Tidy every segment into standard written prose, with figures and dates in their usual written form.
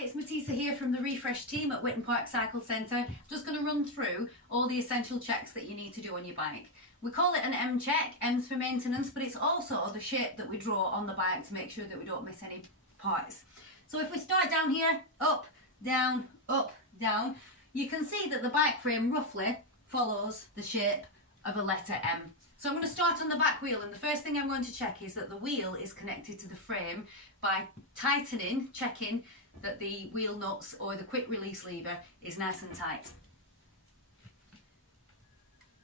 Hi, it's Matisa here from the Refresh team at Witton Park Cycle Centre. Just going to run through all the essential checks that you need to do on your bike. We call it an M check, M's for maintenance, but it's also the shape that we draw on the bike to make sure that we don't miss any parts. So if we start down here, up, down, you can see that the bike frame roughly follows the shape of a letter M. So I'm going to start on the back wheel, and the first thing I'm going to check is that the wheel is connected to the frame by checking that the wheel nuts or the quick release lever is nice and tight.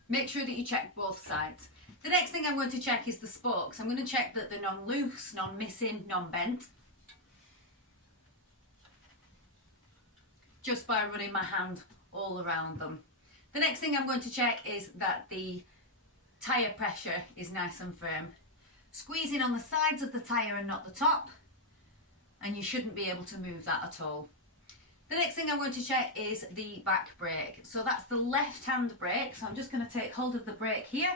Make sure that you check both sides. The next thing I'm going to check is the spokes. I'm going to check that they're non-loose, non-missing, non-bent, just by running my hand all around them. The next thing I'm going to check is that the tyre pressure is nice and firm. Squeezing on the sides of the tyre and not the top, and you shouldn't be able to move that at all. The next thing I'm going to check is the back brake. So that's the left hand brake. So I'm just going to take hold of the brake here,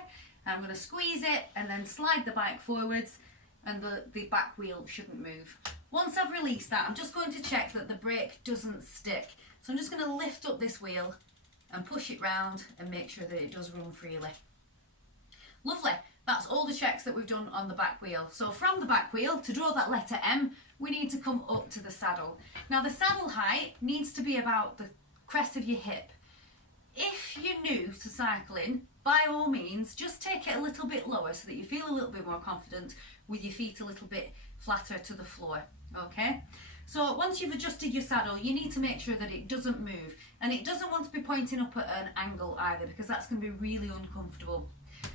and I'm going to squeeze it and then slide the bike forwards, and the back wheel shouldn't move. Once I've released that, I'm just going to check that the brake doesn't stick. So I'm just going to lift up this wheel and push it round and make sure that it does run freely. Lovely. That's all the checks that we've done on the back wheel. So from the back wheel, to draw that letter M, we need to come up to the saddle. Now the saddle height needs to be about the crest of your hip. If you're new to cycling, by all means, just take it a little bit lower so that you feel a little bit more confident with your feet a little bit flatter to the floor, okay? So once you've adjusted your saddle, you need to make sure that it doesn't move, and it doesn't want to be pointing up at an angle either, because that's going to be really uncomfortable.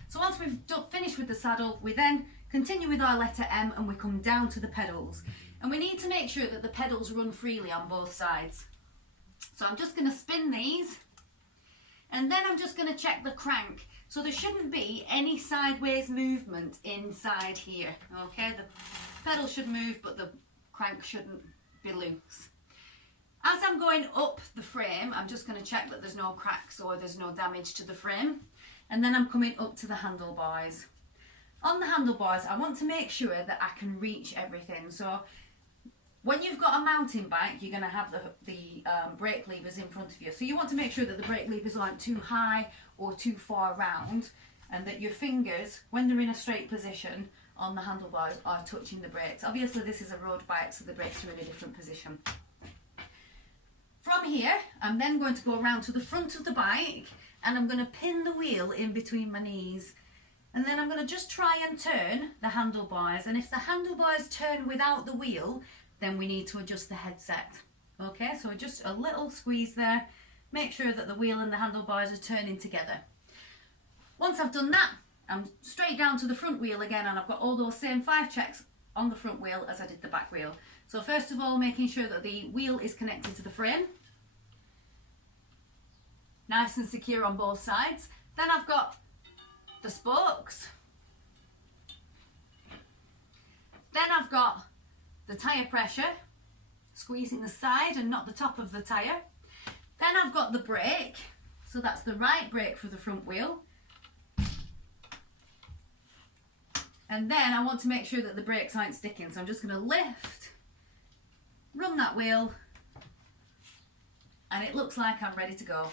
So once we've finished with the saddle, we then continue with our letter M and we come down to the pedals. And we need to make sure that the pedals run freely on both sides. So I'm just going to spin these, and then I'm just going to check the crank. So there shouldn't be any sideways movement inside here, okay? The pedal should move, but the crank shouldn't be loose. As I'm going up the frame, I'm just going to check that there's no cracks or there's no damage to the frame. And then I'm coming up to the handlebars. On the handlebars, I want to make sure that I can reach everything. So when you've got a mountain bike, you're going to have the brake levers in front of you. So you want to make sure that the brake levers aren't too high or too far round, and that your fingers, when they're in a straight position on the handlebars, are touching the brakes. Obviously this is a road bike, so the brakes are in a different position. From here, I'm then going to go around to the front of the bike, and I'm going to pin the wheel in between my knees. And then I'm going to just try and turn the handlebars. And if the handlebars turn without the wheel, then we need to adjust the headset. Okay, so just a little squeeze there. Make sure that the wheel and the handlebars are turning together. Once I've done that, I'm straight down to the front wheel again, and I've got all those same 5 checks on the front wheel as I did the back wheel. So first of all, making sure that the wheel is connected to the frame. Nice and secure on both sides. Then I've got the spokes. Then I've got the tyre pressure, squeezing the side and not the top of the tyre. Then I've got the brake, so that's the right brake for the front wheel. And then I want to make sure that the brakes aren't sticking, so I'm just going to lift, run that wheel, and it looks like I'm ready to go.